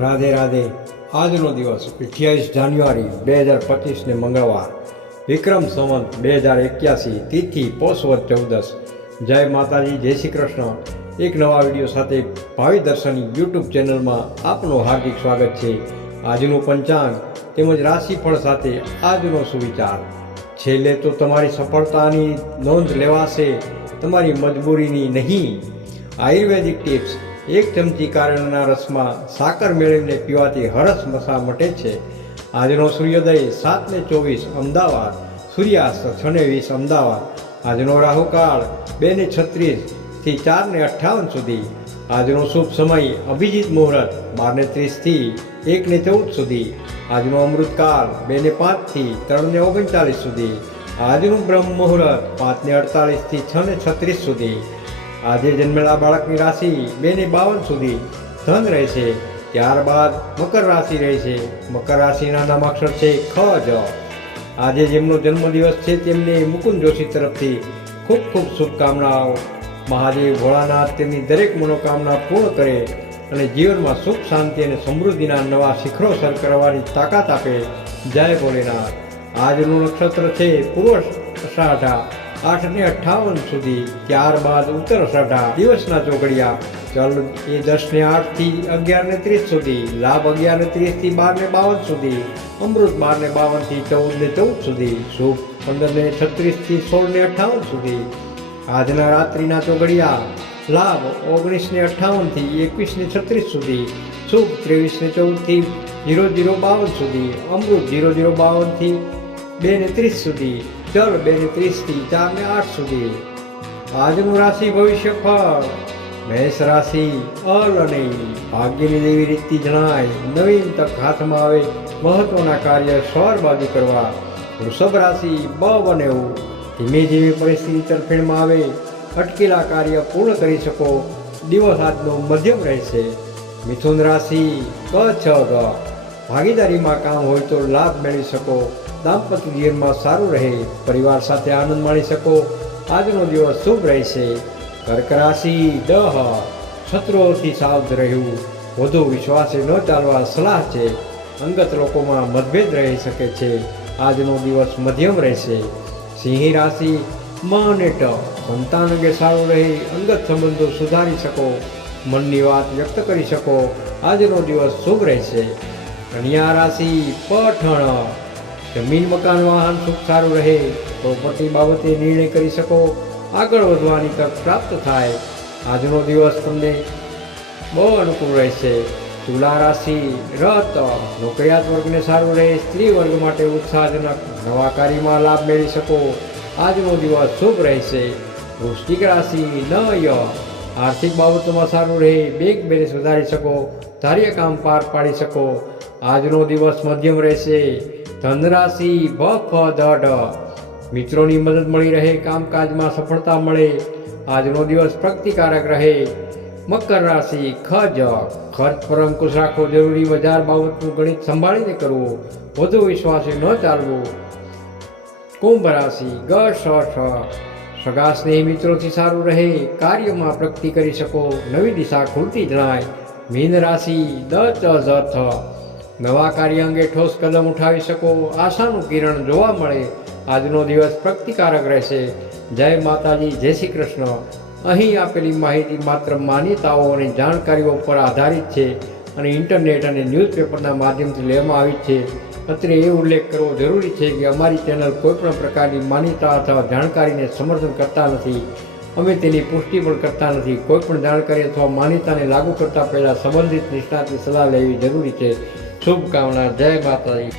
રાધે રાધે. આજનો દિવસ અઠ્યાવીસ જાન્યુઆરી બે હજાર પચીસને મંગળવાર. વિક્રમ સંવંત બે હજાર એક્યાસી, તિથિ પોષવત ચૌદસ. જય માતાજી, જય શ્રી કૃષ્ણ. એક નવા વીડિયો સાથે ભાવિ દર્શનની યુટ્યુબ ચેનલમાં આપનું હાર્દિક સ્વાગત છે. આજનું પંચાંગ તેમજ રાશિફળ સાથે આજનો સુવિચાર. છેલ્લે તો તમારી સફળતાની નોંધ લેવાશે. તમારી મજબૂરીની નહીં. આયુર્વેદિક ટિપ્સ એક ચમચી કારેલાના રસમાં સાકર મેળવીને પીવાથી હરસ મસા મટે છે. આજનો સૂર્યોદય સાત ને ચોવીસ અમદાવાદ, સૂર્યાસ્ત છ ને વીસ અમદાવાદ. આજનો રાહુકાળ બે ને છત્રીસથી ચાર ને અઠ્ઠાવન સુધી. આજનો શુભ સમય અભિજીત મુહૂર્ત બાર ને ત્રીસથી એક ને ચૌદ સુધી. આજનો અમૃતકાળ બે ને પાંચથી ત્રણ ને ઓગણચાલીસ સુધી. આજનું બ્રહ્મ મુહૂર્ત પાંચ ને અડતાલીસથી છ ને છત્રીસ સુધી. આજે જન્મેલા બાળકની રાશિ બે ને બાવન સુધી ધન રહેશે. ત્યારબાદ મકર રાશિ રહેશે. મકર રાશિના નામાક્ષર છે ખ, જ. આજે જેમનો જન્મદિવસ છે તેમને મુકુંદ જોશી તરફથી ખૂબ ખૂબ શુભકામનાઓ. મહાદેવ ભોળાનાથ તેમની દરેક મનોકામના પૂર્ણ કરે અને જીવનમાં સુખ, શાંતિ અને સમૃદ્ધિના નવા શિખરો સર કરવાની તાકાત આપે. જય ભોલેનાથ. આજનું નક્ષત્ર છે પૂર્વ અષાઢા. આઠ ને અઠ્ઠાવન સુધી ત્યારબાદ ઉત્તર સાઢા દિવસના ચોકડિયા. ચલ એ દસ ને આઠથી અગિયાર ને ત્રીસ સુધી, લાભ અગિયાર ને ત્રીસથી બાર ને બાવન સુધી, અમૃત બાર ને બાવનથી ચૌદ ને ચૌદ સુધી, શુભ પંદર ને છત્રીસથી સોળ ને અઠ્ઠાવન સુધી. આજના રાત્રિના ચોગડિયા લાભ ઓગણીસ ને અઠ્ઠાવનથી એકવીસ ને છત્રીસ સુધી, શુભ ત્રેવીસ ને ચૌદથી જીરો જીરો બાવન સુધી, અમૃત જીરો જીરો બાવનથી બે ને ત્રીસ સુધી ચલ બે ને ત્રીસથી ચાર ને આઠ સુધી. આજનું રાશિ ભવિષ્ય ફળ મેષ રાશિ અલ અને ભાગ્યની દેવી રીતથી જણાય, નવીન તક હાથમાં આવે, મહત્વના કાર્ય સ્વર બાજુ કરવા. વૃષભ રાશિ બ બનેવું ધીમે ધીમે પરિસ્થિતિ તરફેણમાં આવે. અટકેલા કાર્ય પૂર્ણ કરી શકો. દિવસ આજનો મધ્યમ રહેશે. મિથુન રાશિ ક, છ, ગ. ભાગીદારીમાં કામ હોય તો લાભ મેળવી શકો, દાંપત્ય જીવનમાં સારું રહે, પરિવાર સાથે આનંદ માણી શકો. આજનો દિવસ શુભ રહેશે. કર્ક રાશિ દહ શત્રુઓથી સાવધ રહેવું વધુ વિશ્વાસે ન ચાલવા સલાહ છે. અંગત લોકોમાં મતભેદ રહી શકે છે. આજનો દિવસ મધ્યમ રહેશે. સિંહ રાશિ મ અને ટ, સંતાન અંગે સારું રહે, અંગત સંબંધો સુધારી શકો. મનની વાત વ્યક્ત કરી શકો. આજનો દિવસ શુભ રહેશે. કન્યા રાશિ પઠણ. જમીન, મકાન, વાહન, સુખ સારું રહે પ્રોપર્ટી બાબતે નિર્ણય કરી શકો. આગળ વધવાની તક પ્રાપ્ત થાય. આજનો દિવસ તમને બહુ અનુકૂળ રહેશે. તુલા રાશિ રત. નોકરિયાત વર્ગને સારું રહે, સ્ત્રી વર્ગ માટે ઉત્સાહજનક નવા કાર્યમાં લાભ મેળવી શકો. આજનો દિવસ શુભ રહેશે. વૃષ્ટિક રાશિ નય આર્થિક બાબતોમાં સારું રહે, બેંક બેલેન્સ વધારી શકો ધાર્ય કામ પાર પાડી શકો. આજનો દિવસ મધ્યમ રહેશે. ધન રાશિ ભ ઢ મિત્રોની મદદ મળી રહે, કામકાજમાં સફળતા મળે. આજનો દિવસ પ્રગતિકારક રહે. મકર રાશિ ખજ. ખર્ચ પર અંકુશ રાખવો જરૂરી. બજાર બાબતનું ગણિત સંભાળીને કરવું. વધુ વિશ્વાસે ન ચાલવું. કુંભ રાશિ ગ શ સગા સ્નેહી મિત્રોથી સારું રહે. કાર્યમાં પ્રગતિ કરી શકો. નવી દિશા ખુલતી જણાય. મીન રાશિ દ ચ ઝ થ. નવા કાર્ય અંગે ઠોસ કદમ ઉઠાવી શકો, આશાનું કિરણ જોવા મળે. આજનો દિવસ પ્રગતિકારક રહેશે. જય માતાજી, જય શ્રી કૃષ્ણ. અહીં આપેલી માહિતી માત્ર માન્યતાઓ અને જાણકારીઓ પર આધારિત છે અને ઇન્ટરનેટ અને ન્યૂઝપેપરના માધ્યમથી લેવામાં આવી છે. અત્રે એ ઉલ્લેખ કરવો જરૂરી છે કે અમારી ચેનલ કોઈપણ પ્રકારની માન્યતા અથવા જાણકારીને સમર્થન કરતા નથી. અમે તેની પુષ્ટિ પણ કરતા નથી. કોઈપણ જાણકારી અથવા માન્યતાને લાગુ કરતા પહેલાં સંબંધિત નિષ્ણાતની સલાહ લેવી જરૂરી છે. શુભકામના જય માતાજી.